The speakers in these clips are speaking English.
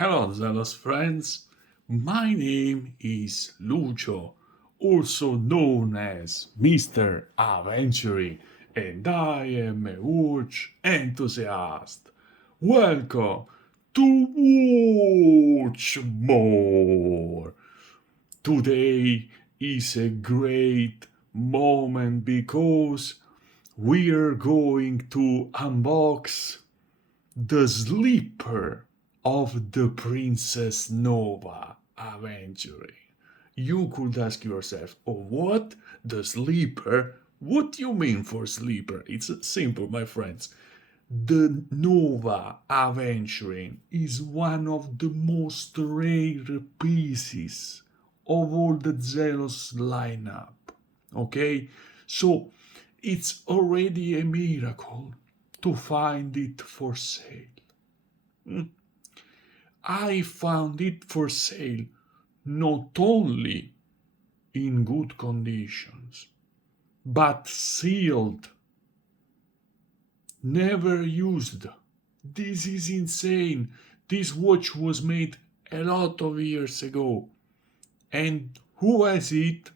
Hello, Zelos friends. My name is Lucio, also known as Mr. Adventure, and I am a watch enthusiast. Welcome to Watch More. Today is a great moment because we are going to unbox the sleeper of the Princess Nova adventure. You could ask yourself, oh, what? The sleeper? What do you mean for sleeper? It's simple, my friends. The Nova Aventuring is one of the most rare pieces of all the Zelos lineup. Okay? So it's already a miracle to find it for sale. I found it for sale not only in good conditions, but sealed, never used. This is insane. This watch was made a lot of years ago, and who has it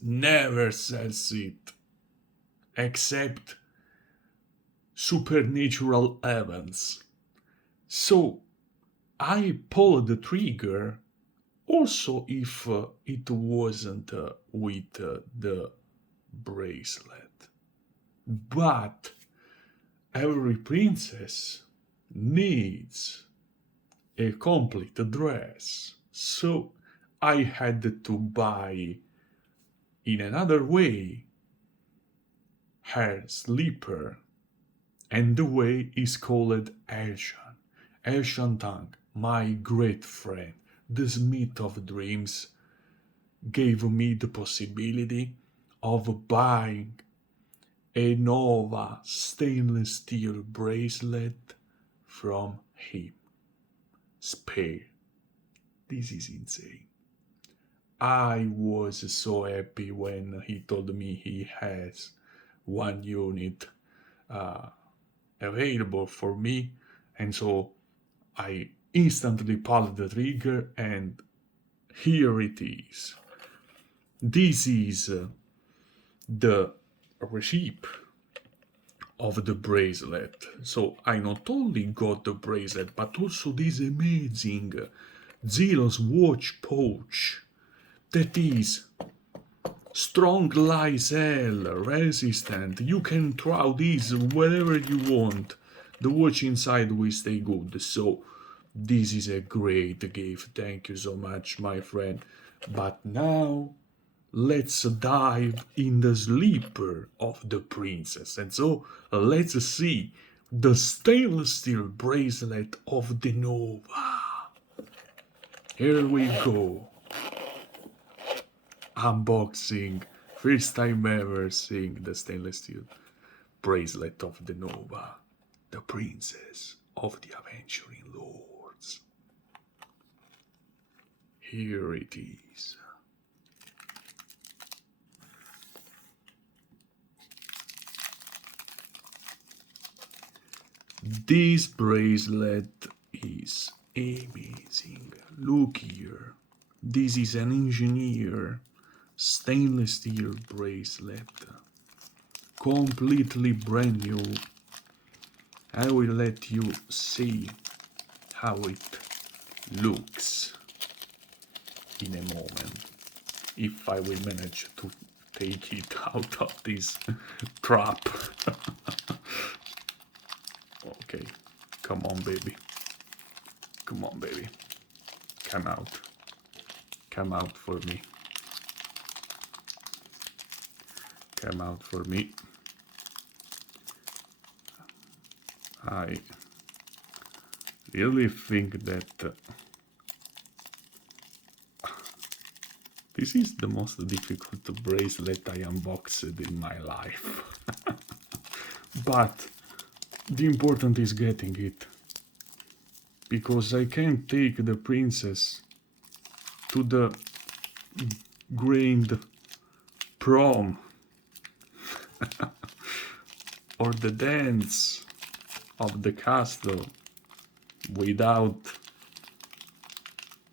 never sells it, except supernatural events. So I pulled the trigger also if it wasn't with the bracelet. But every princess needs a complete dress, so I had to buy in another way her slipper, and the way is called Elshan. Elshan Tang, my great friend, the Smith of Dreams, gave me the possibility of buying a Nova stainless steel bracelet from him. Spare. This is insane. I was so happy when he told me he has one unit available for me, and so I instantly pulled the trigger, and here it is. This is the receipt of the bracelet. So I not only got the bracelet, but also this amazing Zelos watch pouch that is strong Lysel resistant. You can throw this wherever you want. The watch inside will stay good. So this is a great gift. Thank you so much, my friend. But now let's dive in the sleeper of the princess. And so let's see the stainless steel bracelet of the Nova. Here we go. Unboxing. First time ever seeing the stainless steel bracelet of the Nova, the princess of the adventuring lords. Here it is. This bracelet is amazing. Look here. This is an engineer stainless steel bracelet. Completely brand new. I will let you see how it looks in a moment, if I will manage to take it out of this trap. Okay, come on, baby. Come on, baby. Come out. Come out for me. Come out for me. I really think that this is the most difficult bracelet I unboxed in my life. But the important is getting it, because I can't take the princess to the grand prom or the dance of the castle without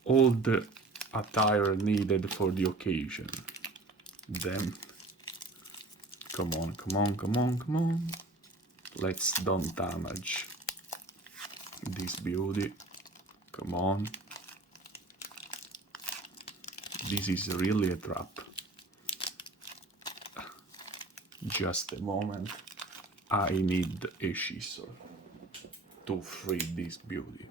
all the attire needed for the occasion. Then, come on, come on, come on, come on. Let's don't damage this beauty. Come on. This is really a trap. Just a moment. I need a chisel to free this beauty.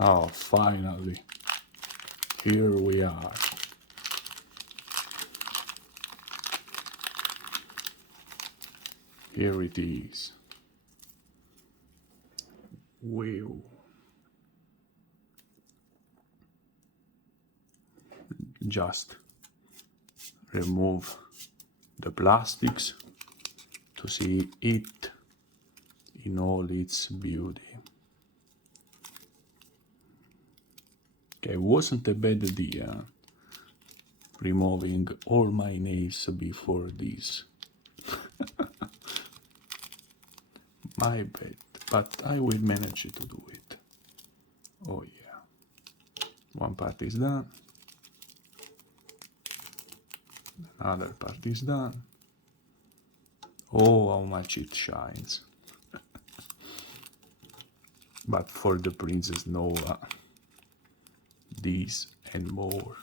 Oh, finally. Here we are. Here it is. Wow. Just remove the plastics to see it in all its beauty. Okay, wasn't a bad idea removing all my nails before this. My bad, but I will manage to do it. Oh yeah. One part is done. Another part is done. Oh, how much it shines. But for the Princess Nova, this and more.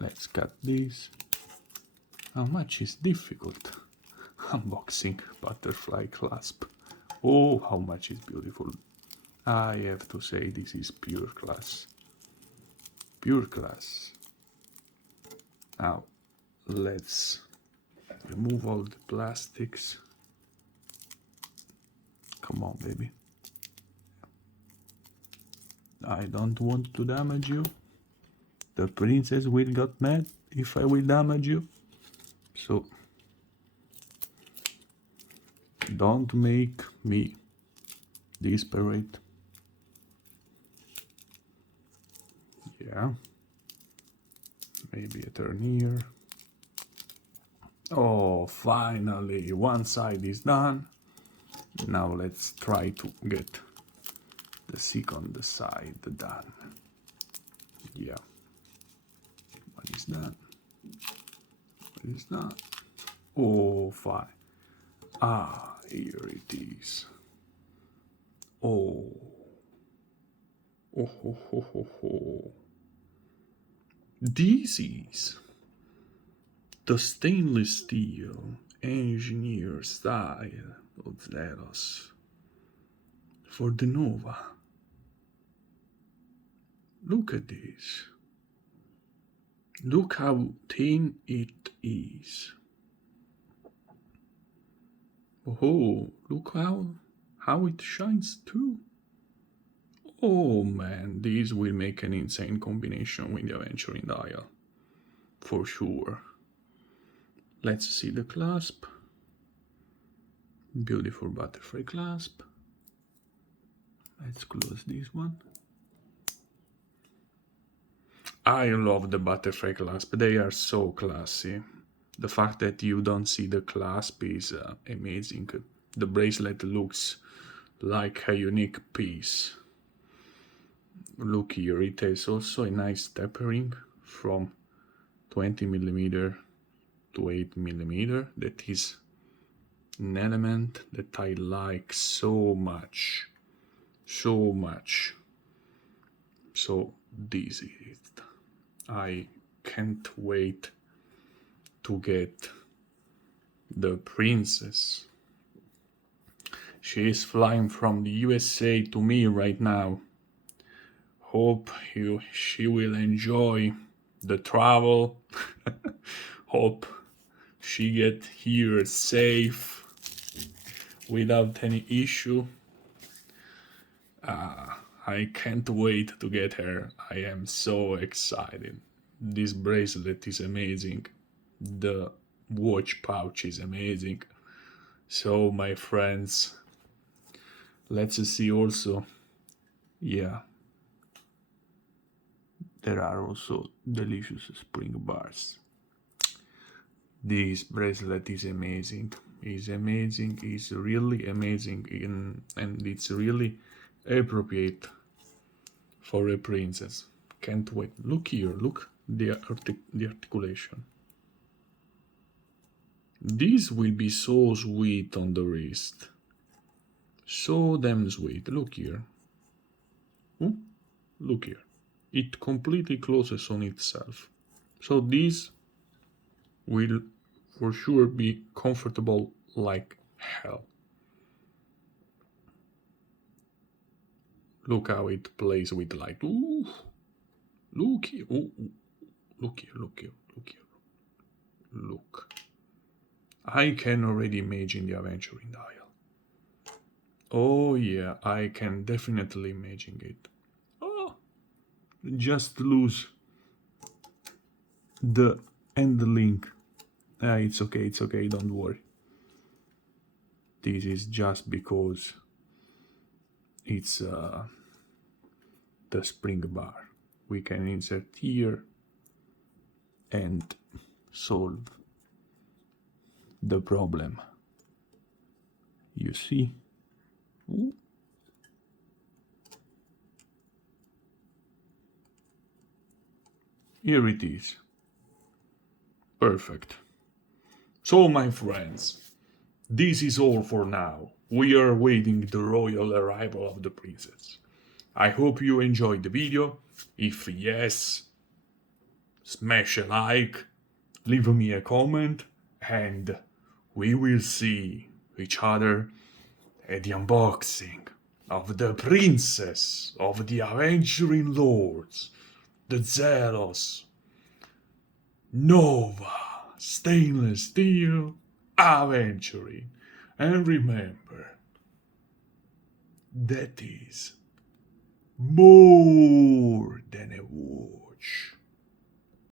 Let's cut this. How much is difficult? Unboxing butterfly clasp. Oh, how much is beautiful. I have to say this is pure class. Pure class. Now, let's remove all the plastics. Come on, baby. I don't want to damage you. The princess will get mad if I will damage you. So, don't make me desperate. Yeah. Maybe a turn here. Oh, finally, one side is done. Now let's try to get the second side done. Yeah. One is done. One is done. Oh, fine. Ah, here it is. Oh. Oh, ho, ho, ho, ho. This is the stainless steel engineer style of Zelos for the Nova. Look at this. Look how thin it is. Oh, look how it shines too. Oh man, this will make an insane combination with the aventuring dial. For sure. Let's see the clasp. Beautiful butterfly clasp. Let's close this one. I love the butterfly clasp. They are so classy. The fact that you don't see the clasp is amazing. The bracelet looks like a unique piece. Look here, it has also a nice tapering from 20mm to 8mm. That is an element that I like so much. So much. So this is it. I can't wait to get the princess. She is flying from the USA to me right now. Hope she will enjoy the travel. Hope she get here safe without any issue. I can't wait to get her. I am so excited. This bracelet is amazing. The watch pouch is amazing. So my friends, let's see also. Yeah. There are also delicious spring bars. This bracelet is amazing. Is amazing. Is really amazing, and it's really appropriate for a princess. Can't wait. Look here. Look the articulation. This will be so sweet on the wrist. So damn sweet. Look here. Oh, look here. It completely closes on itself. So this will for sure be comfortable like hell. Look how it plays with light. Ooh, look here. Ooh, look here, look here, look here. Look. I can already imagine the aventuring dial. Oh yeah, I can definitely imagine it. Oh, just lose the end link. It's okay, don't worry. This is just because it's the spring bar. We can insert here and solve the problem. You see? Ooh. Here it is. Perfect. So, my friends, this is all for now. We are awaiting the royal arrival of the princess. I hope you enjoyed the video. If yes, smash a like, leave me a comment, and we will see each other at the unboxing of the princess of the Aventuring Lords, the Zelos Nova stainless steel Aventuring. And remember, that is more than a watch.